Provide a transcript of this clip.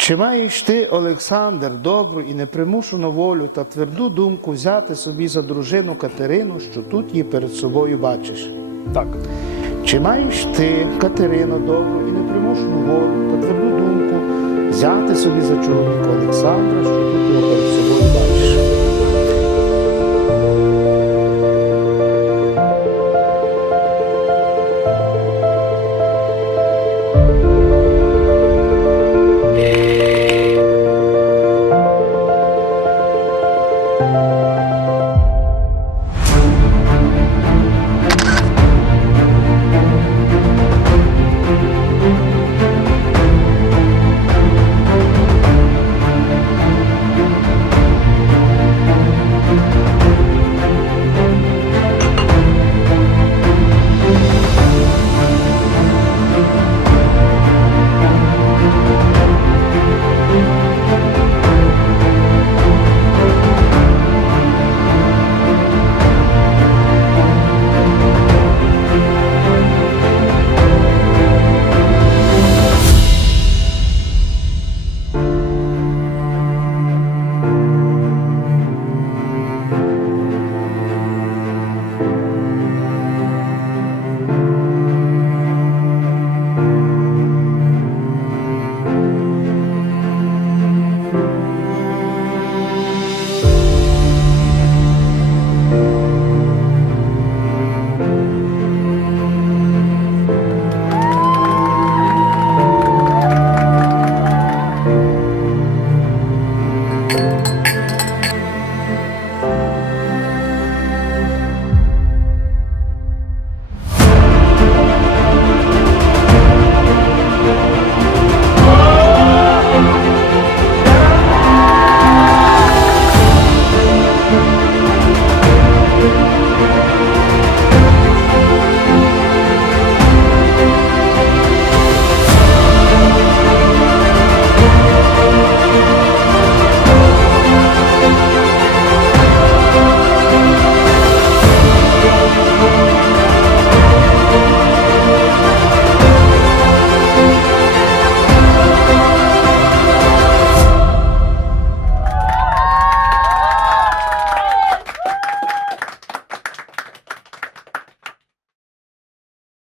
Чи маєш ти, Олександр, добру і непримушену волю та тверду думку взяти собі за дружину Катерину, що тут її перед собою бачиш? Так. Чи маєш ти, Катерино, добру і непримушену волю та тверду думку взяти собі за чоловіка Олександра, що тут його перед